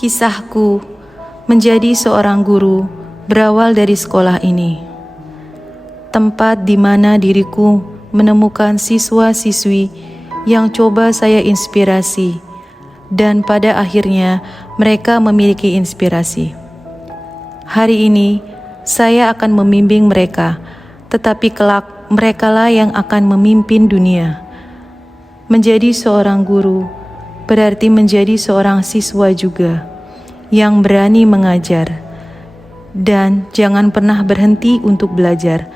Kisahku menjadi seorang guru berawal dari sekolah ini, tempat di mana diriku menemukan siswa-siswi yang coba saya inspirasi, dan pada akhirnya mereka memiliki inspirasi. Hari ini saya akan membimbing mereka, tetapi kelak merekalah yang akan memimpin dunia. Menjadi seorang guru berarti menjadi seorang siswa juga, yang berani mengajar. Dan jangan pernah berhenti untuk belajar,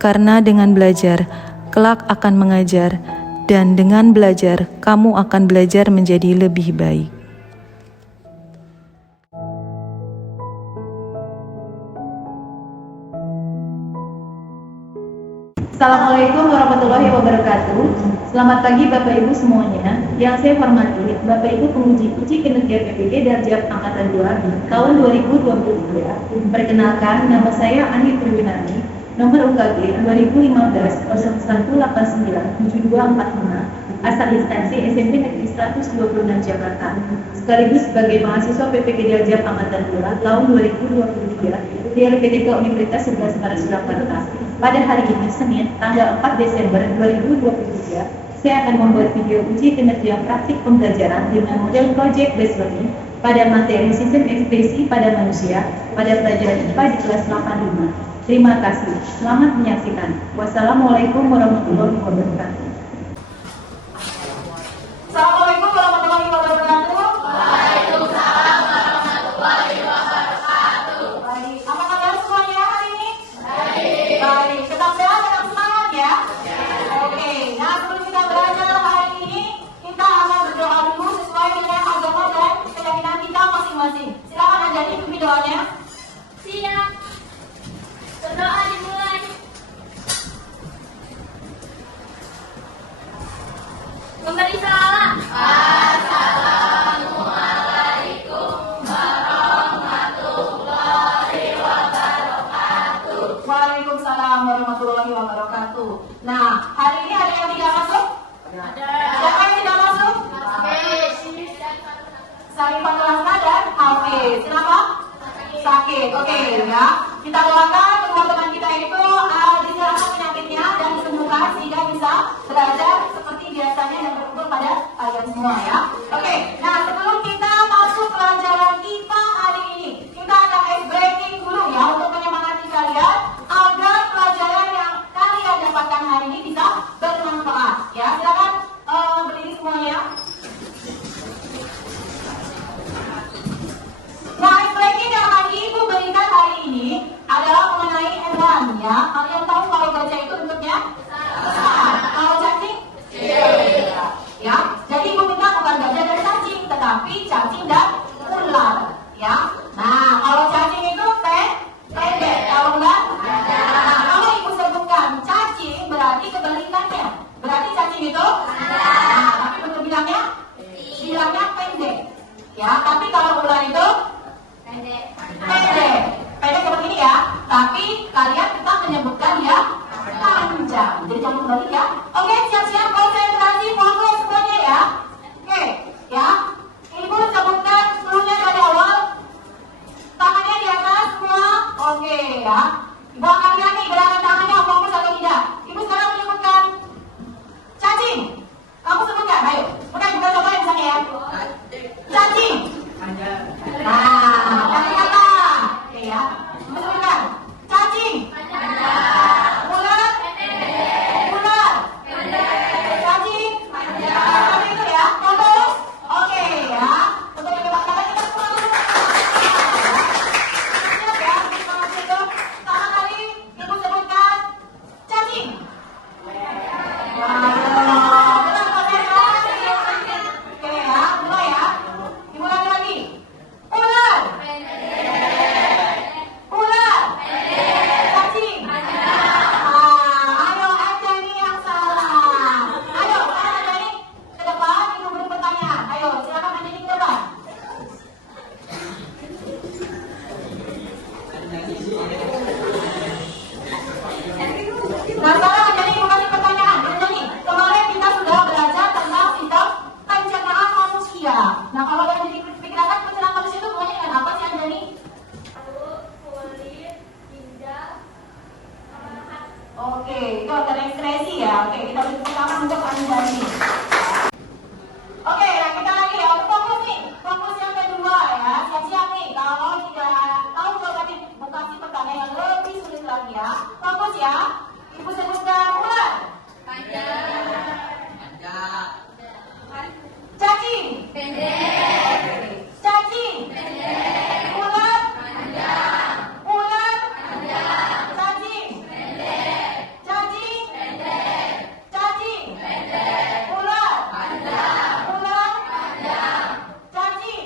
karena dengan belajar kelak akan mengajar, dan dengan belajar kamu akan belajar menjadi lebih baik. Assalamualaikum warahmatullahi wabarakatuh. Selamat pagi Bapak Ibu semuanya. Yang saya hormati Bapak Ibu penguji kinerja PPG Darjab Angkatan 2 tahun 2023. Perkenalkan, nama saya Ani Perwinani, nomor UKG 2015-01897245, asal instansi SMP Negeri 126 Jakarta, sekaligus sebagai mahasiswa PPG Darjab Angkatan 2 tahun 2023 di LPTK Universitas 11 Maret Surakarta. Pada hari ini, Senin, tanggal 4 Desember 2023, saya akan membuat video uji kinerja praktik pembelajaran dengan model Project Based Learning pada materi sistem ekspresi pada manusia pada pelajaran IPA di kelas 85. Terima kasih. Selamat menyaksikan. Wassalamualaikum warahmatullahi wabarakatuh. Assalamualaikum warahmatullahi wabarakatuh. Waalaikumsalam warahmatullahi wabarakatuh. Baik, apa kabar semuanya hari ini? Baik. Baik, tetap sehat, tetap semangat ya. Oke, nah sebelum kita belajar hari ini, kita akan berdoa dulu sesuai dengan agama dan keyakinan kita masing-masing. Silakan Anjani pimpin doanya. Siap. Berdoa dimulai. Memberi salam. Assalamualaikum warahmatullahi wabarakatuh. Waalaikumsalam warahmatullahi wabarakatuh. Nah, hari ini ada yang tidak masuk? Ada. Siapa yang tidak masuk? Sarifatul Hasna dan Hafiz. Kenapa? Sakit. Oke ya. Kita doakan kedua teman kita itu diserahkan penyakitnya dan disembuhkan sehingga bisa belajar seperti biasanya dan berkumpul pada kalian semua ya. Oke. Nah, sebelum kita masuk pelajaran IPA hari ini, kita akan ice breaking dulu ya untuk menyemangati kalian agar pelajaran yang kalian dapatkan hari ini bisa bermanfaat ya. Silakan berdiri semuanya. Nah, ice breaking yang akan Ibu berikan hari ini adalah mengenai hewan ya. Kalian tahu kalau gajah itu bentuknya besar, kalau cacing ya. Jadi Ibu minta bukan gajah dan cacing, tetapi cacing dan ular ya. Nah, kalau cacing itu pendek, kalau ular nah, kalau Ibu sebutkan cacing berarti kebalikannya. Berarti cacing itu nah, tapi bentuk bilangnya pendek ya. Tapi kalau ular itu pendek seperti ini ya, tapi kalian tetap menyebutkan ya panjang. Jadi jangan kembali ya. Oke, siap-siap konsentrasi fokus semuanya ya. Oke, ya. Ibu sebutkan seluruhnya dari awal. Tangannya di atas semua. Oke ya. Ibu akan lihat nih gerakan tangannya fokus atau tidak. Ibu sekarang menyebutkan cacing. Kamu sebutkan, ayo. Udah bukan coba misalnya ya. Cacing. Nah, kasih kata. Oke ya. Sebutkan. Cacing. Ular. Ular. Cacing. Oke, kita beri tepuk tangan untuk Anjani. Oke, nah kita lagi ya, untuk fokus nih. Fokus yang kedua ya, siap-siap nih. Kalau tidak tahu jawabannya, bukan si pertanyaan yang lebih sulit lagi ya. Fokus ya. Ibu sebutkan ular. Cacing. Cacing. Ular. Ular. Cacing. Cacing. Cacing. Ular. Ular. Cacing.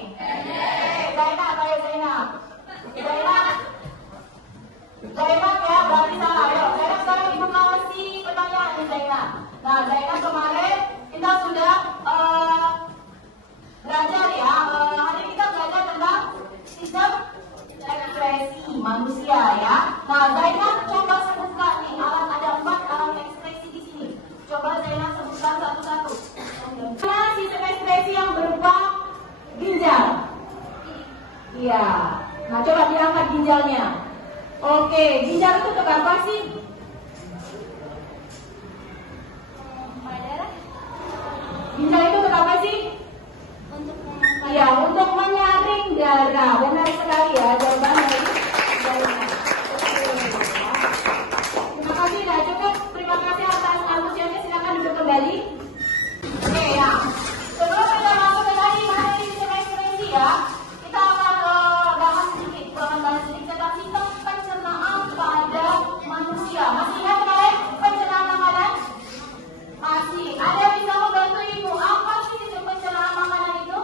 Zainab, ayo Zainab. Zainab ya, berarti salah. Ayo, Zainab sekarang ibu kasih pertanyaan nih Zainab. Nah, Zainab kemarin kita sudah belajar ya. Hari ini kita belajar tentang sistem ekspresi manusia ya. Nah, Zainab coba sebutkan nih, ada 4 alat ekspresi di sini. Coba Zainab sebutkan satu-satu. Nah, sistem ekspresi yang berupa ginjal. Iya. Nah, coba diangkat ginjalnya. Oke, ginjal itu untuk apa sih? Ginjal itu untuk apa sih? Iya, untuk menyaring darah. Benar sekali ya jawabannya. Terima kasih, dah cukup. Terima kasih atas antusiasnya. Silakan duduk kembali. Oke ya. Sebelum kita masuk ke tadi materi sistem ekspresi ya, kita akan bahas sedikit tentang sistem pencernaan pada manusia. Masih ingat kalian pencernaan makanan? Masih. Ada yang bisa membantu ibu? Apa sih sistem pencernaan makanan itu?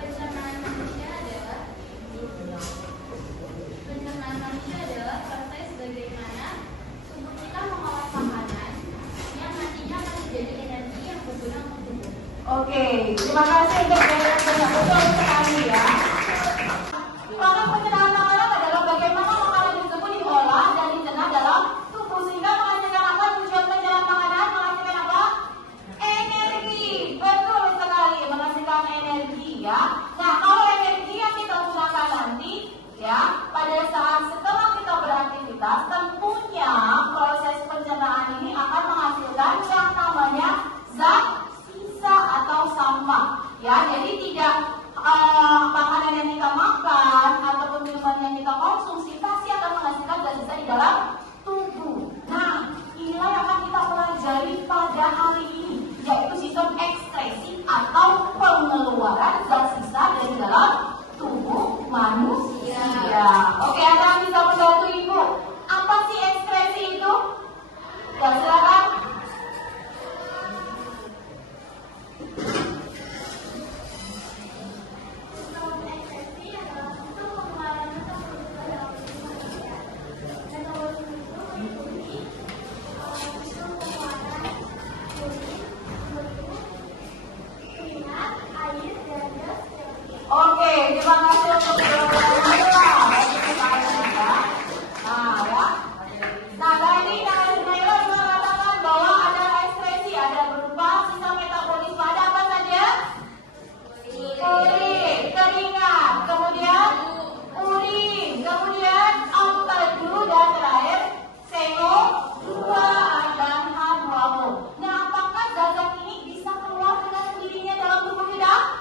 Pencernaan manusia adalah proses bagaimana tubuh kita mengolah makanan yang nantinya akan menjadi energi yang berguna untuk tubuh. Oke, terima kasih untuk betul sekali ya. Proses pencernaan makanan adalah bagaimana makanan tersebut diolah dan dicerna dalam tubuh sehingga menghasilkan apa? Tujuan pencernaan makanan menghasilkan apa? Energi. Betul sekali, menghasilkan energi ya. Nah, kalau energi yang kita gunakan nanti ya, pada saat setelah kita beraktivitas, tentunya proses pencernaan ini akan menghasilkan yang namanya zat sisa atau sampah ya. Jadi tidak makanan yang kita makan ataupun minuman yang kita konsumsi pasti akan menghasilkan zat sisa di dalam tubuh. Nah, inilah yang akan kita pelajari pada hari ini, yaitu sistem ekspresi atau pengeluaran zat sisa dari dalam tubuh manusia. Oke, ada yang bisa membantu ibu? Apa sih ekspresi itu? Ya, silakan. Oke, terima kasih untuk jawabannya. Nah, ya. Nah, tadi Naila juga mengatakan bahwa ada ekspresi, ada berupa sisa metabolisme. Ada apa saja? Urin, keringat, kemudian urin, kemudian empedu dan terakhir CO2 dan H2O. Nah, apakah zat-zat ini bisa keluar dengan sendirinya dalam tubuh kita?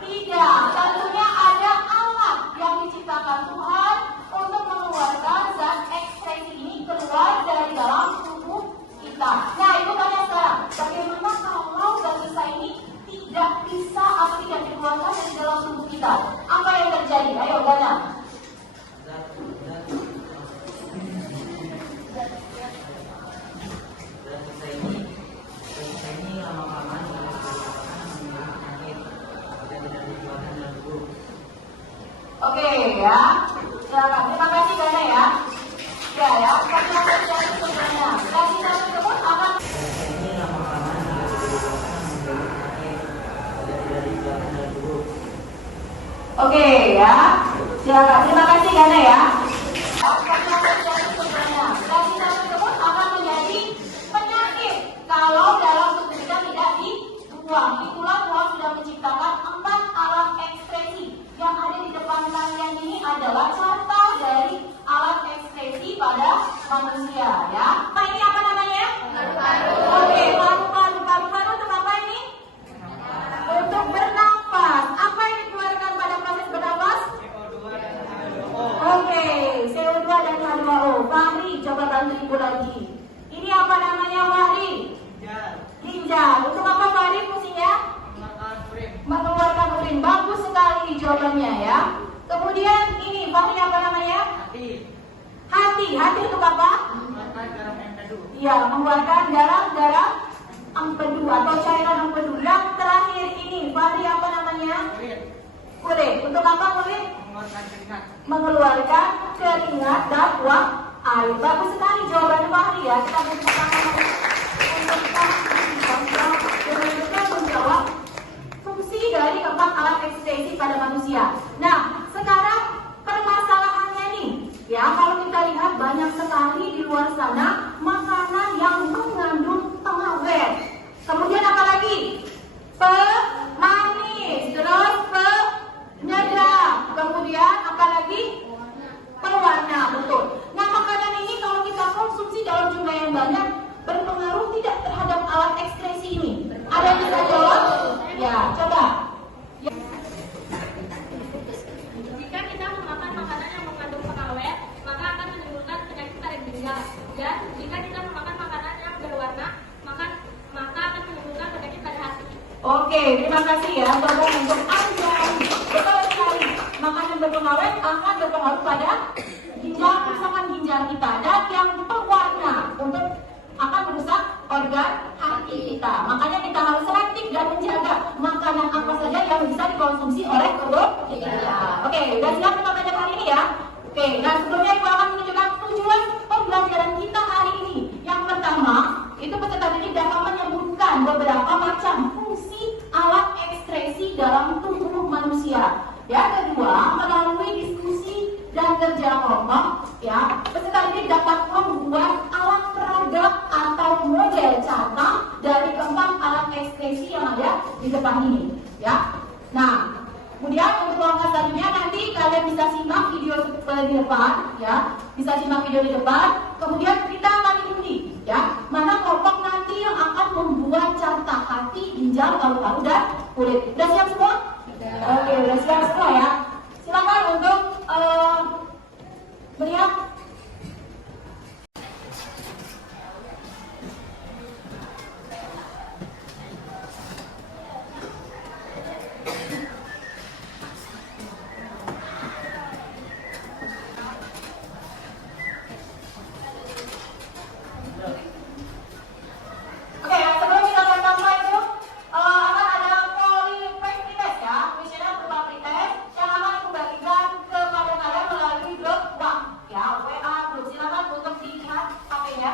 Tidak, tentunya ada alat yang diciptakan Tuhan untuk mengeluarkan zat ekspresi ini keluar dari dalam tubuh kita. Nah, ibu tanya sekarang, bagaimana kalau zat sisa ini tidak bisa atau tidak dikeluarkan dari dalam tubuh kita? Apa yang terjadi? Ayo, Gana. Oke ya, silakan. Terima kasih Gana ya. Ya, pertanyaan dari sebenarnya. Dan kita tersebut akan. Oke ya, silakan. Terima kasih Gana ya. Pertanyaan dari sebenarnya. Dan kita tersebut akan menjadi penyakit kalau dalam tubuh kita tidak dibuang. Itulah Tuhan sudah menciptakan 4 alat ekspresi yang ada di depan kalian. adalah contoh dari alat ekspresi pada manusia ya. Nah, ini apa namanya? Paru-paru. Oke, paru-paru. Paru-paru untuk apa ini? Untuk bernapas. Apa yang dikeluarkan pada proses bernapas? Oke, CO2 dan H2O. Fahri, coba bantu ibu lagi. Ini apa namanya, Fahri? Ginjal. Untuk apa, Fahri, fungsinya? Mengeluarkan urin. Bagus sekali jawabannya ya. Kemudian ini, Fahri, apa namanya? Hati. Hati untuk apa? Ya, mengeluarkan darah empedu atau cairan empedu. Yang terakhir ini, Fahri, apa namanya? Kulit. Untuk apa kulit? Mengeluarkan keringat dan uap air. Bagus sekali jawaban Fahri ya. Kita bersama untuk menjawab fungsi dari keempat alat ekspresi pada manusia. Nah, sekarang permasalahannya nih, ya kalau kita lihat banyak sekali di luar sana makanan yang mengandung pengawet. Kemudian apa lagi? Pemanis, terus penyedap, kemudian apa lagi? Pewarna, betul. Nah, makanan ini kalau kita konsumsi dalam jumlah yang banyak berpengaruh tidak terhadap alat ekspresi ini. Ada yang bisa jawab? Ya, coba. Jika kita memakan makanan yang mengandung pengawet, maka akan menimbulkan penyakit pada ginjal. Dan jika kita memakan makanan yang berwarna, maka akan menimbulkan penyakit pada hati. Oke, terima kasih ya Bapak untuk Anda. Betul sekali. Makanan berpengawet akan berpengaruh pada ginjal, kerusakan ginjal kita. Dan yang pewarna untuk akan merusak organ hati kita. Makanya kita harus selektif dan menjaga makanan apa saja yang bisa dikonsumsi oleh tubuh kita. Oke, udah siap kita belajar hari ini ya? Oke, dan sebelumnya Ibu akan menunjukkan tujuan pembelajaran kita hari ini. Yang pertama, itu peserta didik dapat menyebutkan beberapa macam fungsi alat ekspresi dalam tubuh manusia. Yang kedua, melalui diskusi dan kerja kelompok, ya, peserta didik dapat membuat alat peraga atau model cetak dari keempat alat ekspresi yang ada di depan ini, ya. Nah, kemudian untuk kelompok selanjutnya nanti kalian bisa simak video di depan, ya, bisa simak video di depan. Kemudian kita akan diundi, ya, mana kelompok nanti yang akan membuat cetak hati, ginjal, paru-paru dan kulit. Udah siap semua? Oke, udah siap semua ya. Silakan untuk melihat. Oke, sebelum kita mulai itu akan ada polypeptide test ya, misalnya berupa pretest yang akan aku bagikan kepada kalian melalui grup WhatsApp ya, WA grup. Silakan untuk dilihat HP-nya.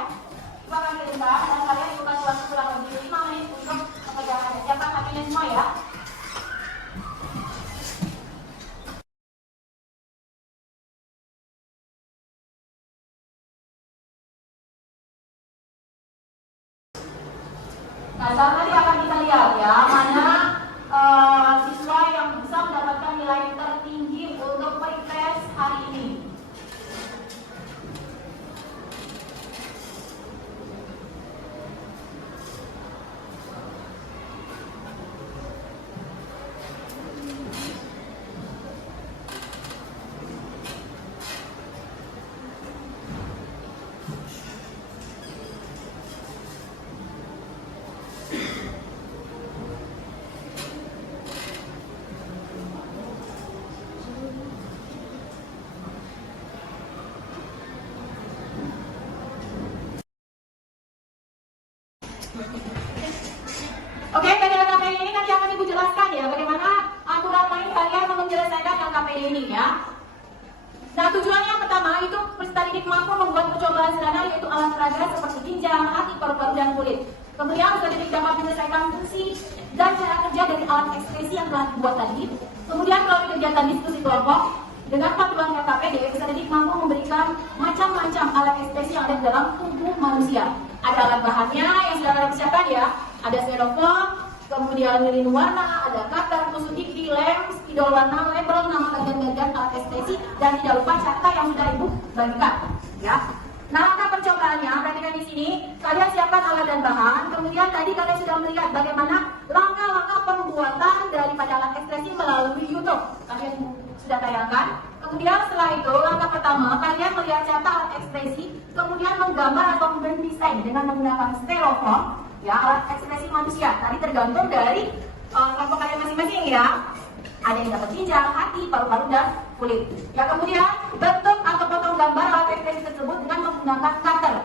Kita akan kirimkan dan kalian bukan waktu kurang lebih 5 menit untuk mengerjakannya. Siapkan HP-nya semua ya. Nah, saat nanti akan kita lihat ya, mana siswa yang bisa mendapatkan nilai tertinggi untuk pretest hari ini. Oke, dengan KPD ini nanti akan Ibu jelaskan ya bagaimana aturan main kalian menyelesaikan yang KPD ini ya. Nah, tujuannya yang pertama itu peserta didik mampu membuat percobaan sederhana yaitu alat peraga seperti ginjal, hati, paru-paru, dan kulit. Kemudian peserta didik dapat menyelesaikan fungsi dan cara kerja dari alat ekspresi yang telah dibuat tadi. Kemudian melalui kegiatan diskusi kelompok dengan panduan KPD, peserta didik mampu memberikan macam-macam alat ekspresi yang ada di dalam tubuh manusia. Ada alat bahannya yang sudah kalian persiapkan ya. Ada styrofoam, kemudian lilin warna, ada cutter, tusuk gigi, lem, spidol warna, label nama bagian-bagian alat ekspresi, dan tidak lupa carta yang sudah ibu bagikan. Ya. Nah, langkah percobaannya, perhatikan di sini, kalian siapkan alat dan bahan, kemudian tadi kalian sudah melihat bagaimana langkah-langkah pembuatan daripada alat ekspresi melalui YouTube. Kalian sudah tayangkan. Kemudian setelah itu, langkah pertama, kalian melihat carta alat ekspresi, kemudian menggambar atau mendesain dengan menggunakan styrofoam, ya, alat ekspresi manusia. Tadi tergantung dari kelompok kalian masing-masing ya. Ada yang dapat ginjal, hati, paru-paru, dan kulit. Ya, kemudian bentuk atau potong gambar alat ekspresi tersebut dengan menggunakan cutter.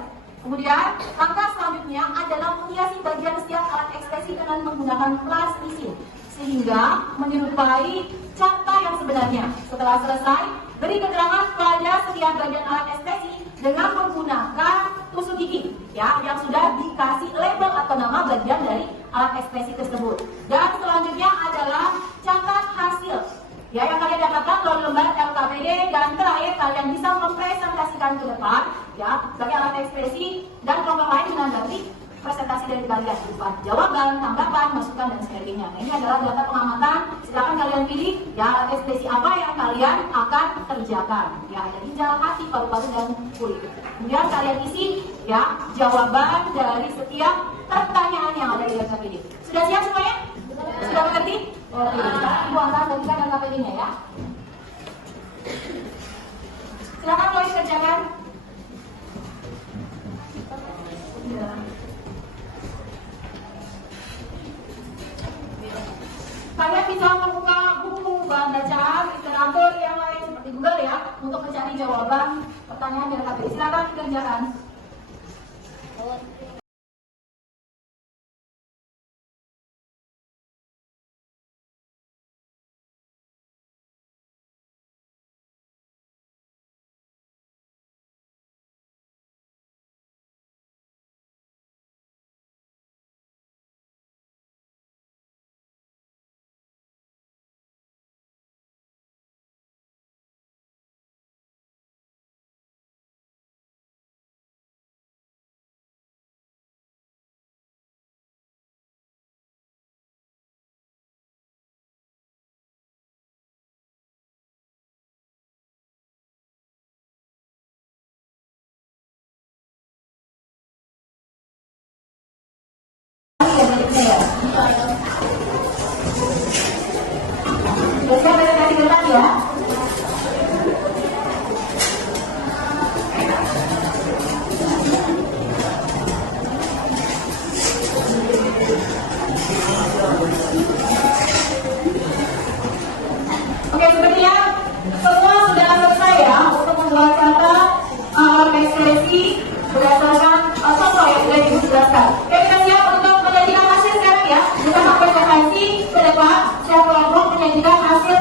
Kemudian langkah selanjutnya adalah menghiasi bagian setiap alat ekspresi dengan menggunakan plastisin sehingga menyerupai carta yang sebenarnya. Setelah selesai, beri keterangan pada setiap bagian alat ekspresi dengan menggunakan tusuk gigi, ya, yang sudah dikasih label atau nama bagian dari alat ekspresi tersebut. Dan selanjutnya adalah catat hasil, ya, yang kalian dapatkan melalui lembar LKPD, dan terakhir kalian bisa mempresentasikan ke depan, ya, bagi alat ekspresi dan kelompok lain menanggapi presentasi dari kalian berupa jawaban, tanggapan, masukan, dan sebagainya. Nah, ini adalah data pengamatan. Silakan kalian pilih ya alat ekspresi apa yang kalian akan kerjakan. Ya, ada ginjal, hati, paru-paru, dan kulit. Kemudian kalian isi ya jawaban dari setiap pertanyaan yang ada di LKPD. Sudah siap semuanya? Sudah mengerti? Oke, sekarang ibu akan bagikan LKPD-nya ya. Silakan mulai kerjakan. Kalian bisa membuka buku bahan bacaan, literatur yang lain seperti Google ya, untuk mencari jawaban pertanyaan dari LKPD. Silakan dikerjakan. Biasanya presentasi depan ya. Oke, sepertinya semua sudah selesai ya untuk membuat carta ekspresi berdasarkan contoh yang sudah dijelaskan. Oke, kita siap untuk menyajikan hasil sekarang ya. Kita akan presentasi ke depan. Setiap kelompok menyajikan hasil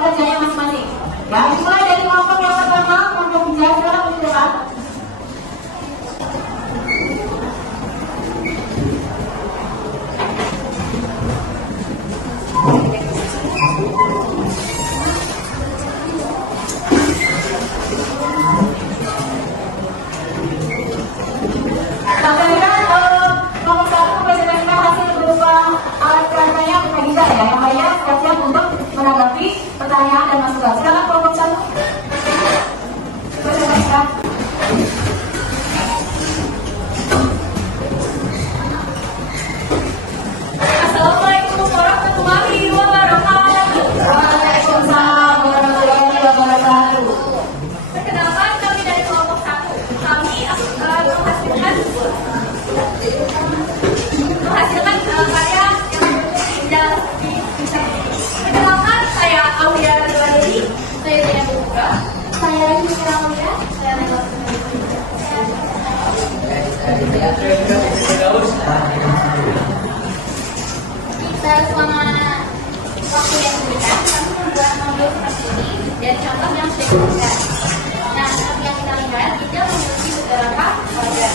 kerjanya masing-masing. Ya, dimulai dari kelompok yang pertama, kelompok hijau. Sekarang ke depan. Menanggapi pertanyaan dan masukan. Silakan kelompok satu. Persilakan. Assalamualaikum warahmatullahi wabarakatuh. Waalaikumsalam warahmatullahi wabarakatuh. Perkenalkan, kami dari kelompok 1. Kami akan menghasilkan karya yang indah di bisa. Perkenalkan, saya Aulia Ridwanedi, saya Daya Buka, saya Yusra Aulia, saya Nela. Kita selama waktu yang diberikan, kami membuat modul seperti ini dari contoh yang sudah diberikan. Nah, seperti yang kita lihat, kita memiliki beberapa bagian.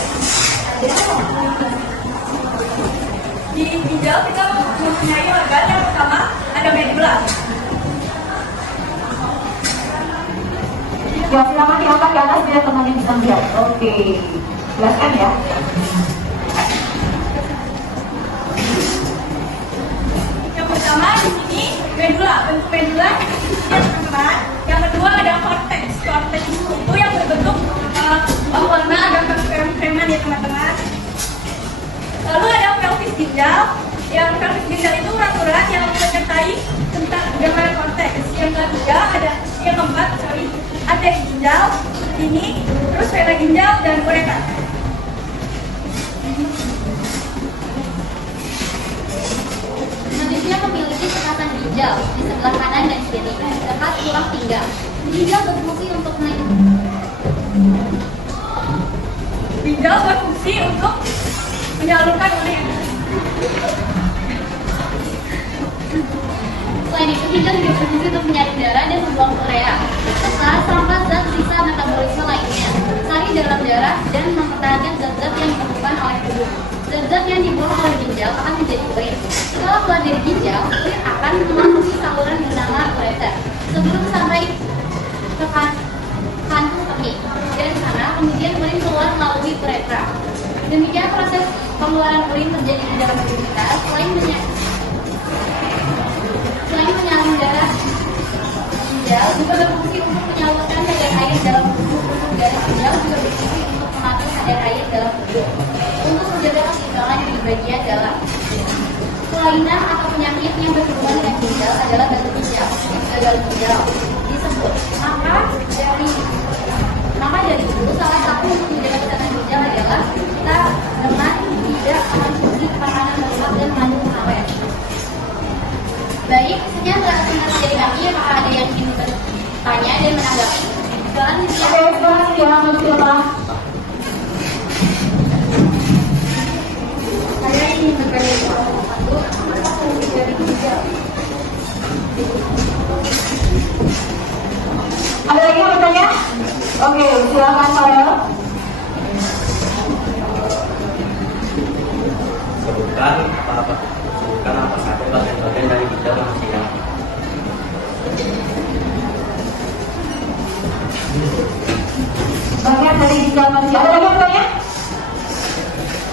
Di ginjal kita mempunyai organ yang pertama ada medula. Ya, silakan diangkat ke atas biar temannya bisa melihat. Oke, jelaskan ya. Yang pertama di sini medula. Bentuk medula yang teman. Yang kedua ada cortex. Cortex itu yang berbentuk warna agak krem-kreman ya teman-teman. Lalu ada pelvis ginjal. Yang pelvis ginjal itu urat-urat yang menyertai tentang dengan cortex. Yang ketiga ada yang keempat ada ginjal ini, terus vena ginjal dan ureter. Manusia memiliki sepasang ginjal di sebelah kanan dan kiri dekat tulang pinggang. Ginjal berfungsi untuk Ginjal berfungsi untuk menyalurkan urin. Selain itu, ginjal juga berfungsi untuk menyaring darah dan membuang urea serta sampah zat sisa metabolisme lainnya, sari dalam darah, dan mempertahankan zat-zat yang dibutuhkan oleh tubuh. Zat-zat yang dibuang oleh ginjal akan menjadi urin. Setelah keluar dari ginjal, urin akan memasuki saluran bernama ureter sebelum sampai ke kantung kemih. Dari sana, kemudian urin keluar melalui uretra. Demikian proses pengeluaran urin terjadi di dalam tubuh kita. Selain menyaring darah, ginjal juga berfungsi untuk menyalurkan kadar air dalam tubuh. Darah ginjal juga berfungsi untuk mengatur kadar air dalam tubuh untuk menjaga keseimbangan di bagian dalam. Kelainan atau penyakit yang berhubungan dengan ginjal adalah batu ginjal, gagal ginjal disebut. Maka dari itu salah satu untuk menjaga kesehatan ginjal adalah kita dengan tidak mengonsumsi makanan berlemak dan mengandung pengawet. Baik, sekian presentasi dari kami. Apakah ada yang ingin bertanya dan menanggapi? Silakan silakan. Saya ingin bertanya soal satu, apa fungsi dari ginjal? Ada lagi yang bertanya? Oke, silakan Farel. Sebutkan apa saja bagian-bagian dari ginjal manusia. Bagian dari ginjal manusia. Ada lagi yang bertanya?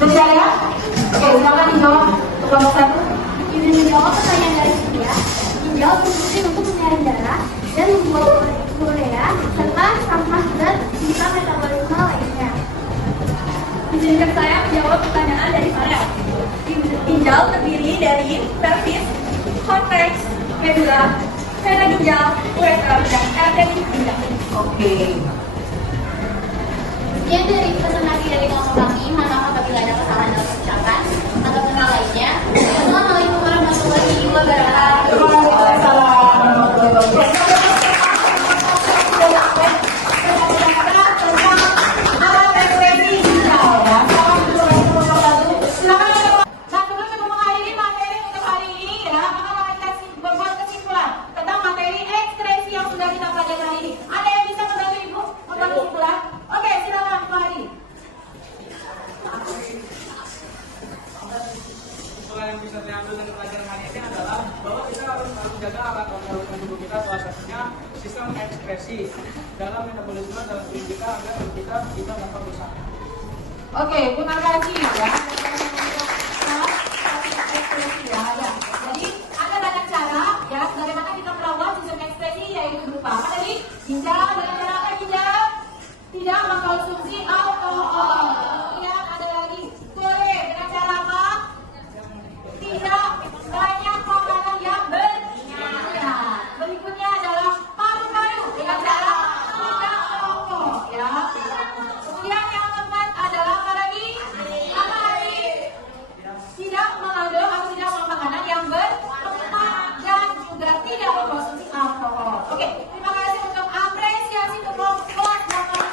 Tidak ya? Oke, silakan dijawab. Kelompok satu. Ingin menjawab pertanyaan dari saya, ginjal berfungsi untuk menyaring darah dan membuang urea serta sampah zat sisa metabolisme lainnya. Izinkan saya menjawab pertanyaan dari Farel. Ginjal terdiri dari pelvis, cortex, medula, vena ginjal, uretra, dan arteri ginjal. Oke. Sekian dari presentasi dari kelompok kami. Mohon maaf apabila ada kesalahan dalam ucapan atau kata lainnya. Wassalamualaikum warahmatullahi wabarakatuh. Nah, sebelum kita mengakhiri materi untuk hari ini ya, maka kita membuat kesimpulan tentang materi ekskresi yang sudah kita pelajari hari ini. Ada yang bisa membantu Ibu membuat kesimpulan? Oke, silakan Bu Hari. Kesimpulan yang bisa diambil dari pelajaran hari ini adalah bahwa kita harus menjaga alat organ tubuh kita, salah satunya sistem ekspresi dalam metabolisme dalam tubuh kita agar kita bisa dapat berusaha. Oke, terima kasih ya. Jadi ada banyak cara ya bagaimana kita merawat sistem ekspresi, yaitu berupa apa tadi? Ginjal, dengan cara apa ginjal? Tidak mengkonsumsi alkohol. Kemudian ada lagi sore, dengan cara apa? Tidak banyak makanan yang berminyak. Berikutnya adalah paru-paru, dengan cara tidak merokok ya. Kemudian yang keempat adalah apa lagi? Apa lagi? Tidak mengandung atau tidak makan makanan yang berlemak dan juga tidak mengkonsumsi alkohol. Oke, terima kasih untuk apresiasi untuk kelas 8.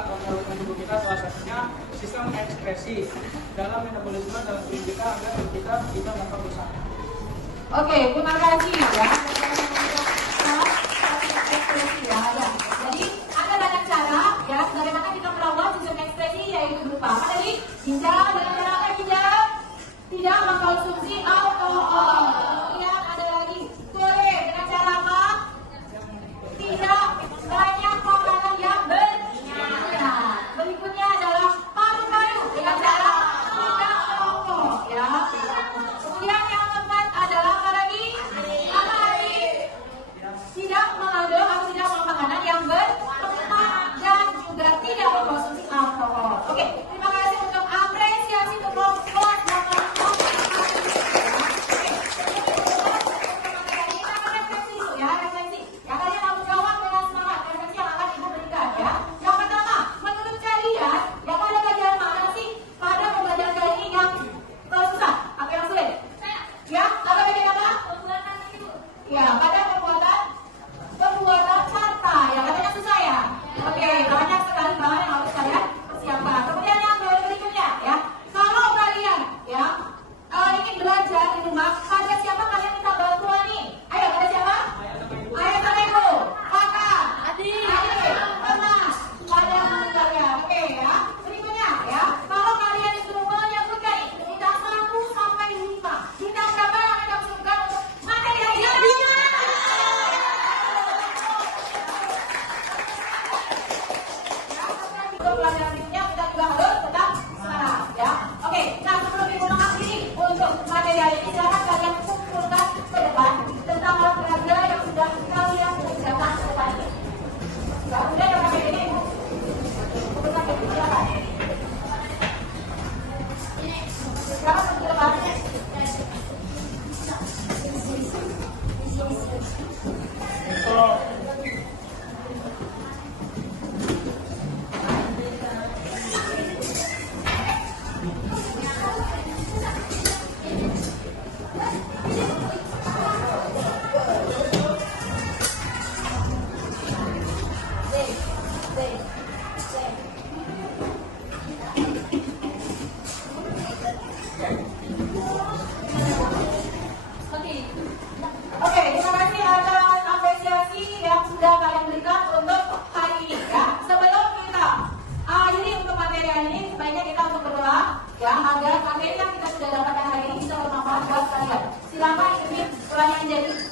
alat organ tubuh kita, salah satunya sistem ekspresi dalam metabolisme dalam tubuh kita agar kita dapat berusaha. Oke, terima kasih ya. Jadi ada banyak cara ya bagaimana kita merawat sistem ekspresi, yaitu berupa apa tadi? Ginjal dengan cara apa ginjal? Tidak mengkonsumsi alkohol. Kemudian ada lagi kulit dengan cara apa? Tidak banyak makanan yang berminyak. Berikutnya adalah paru-paru dengan cara tidak merokok ya. Kemudian yang keempat adalah apa lagi? Apa lagi? Tidak mengandung atau tidak makan makanan yang berlemak dan juga tidak mengkonsumsi alkohol. Oke, terima kasih untuk apresiasi untuk kelas 8. Ya, pada pembuatan carta ya katanya susah ya. Oke, banyak sekali bahan yang harus kalian persiapkan. Kemudian yang berikutnya ya, kalau kalian ya ingin belajar di rumah, pada siapa kalian minta bantuan nih? Ayo, pada siapa? Ayah sama ibu, kakak, adik, teman, pada kalian. Oke ya. Berikutnya ya, kalau kalian disuruh menyebutkan bintang 1 sampai 5, bintang berapa yang akan kamu sebutkan untuk materi yang untuk pelajaran berikutnya kita juga harus tetap semangat ya. Oke, nah sebelum ibu mengakhiri untuk materi hari ini, silakan kalian kumpulkan ke depan tentang alat peraga yang sudah kalian kerjakan ke depan ini. Kemudian yang kami ini ibu kumpulkan ke depan, silakan. Silakan ke depan. Oke, terima kasih atas apresiasi yang sudah kalian berikan untuk hari ini ya. Sebelum kita akhiri untuk materi hari ini, sebaiknya kita untuk berdoa ya agar materi yang kita sudah dapatkan hari ini bisa bermanfaat buat kalian. Silakan ikuti doa yang jadi.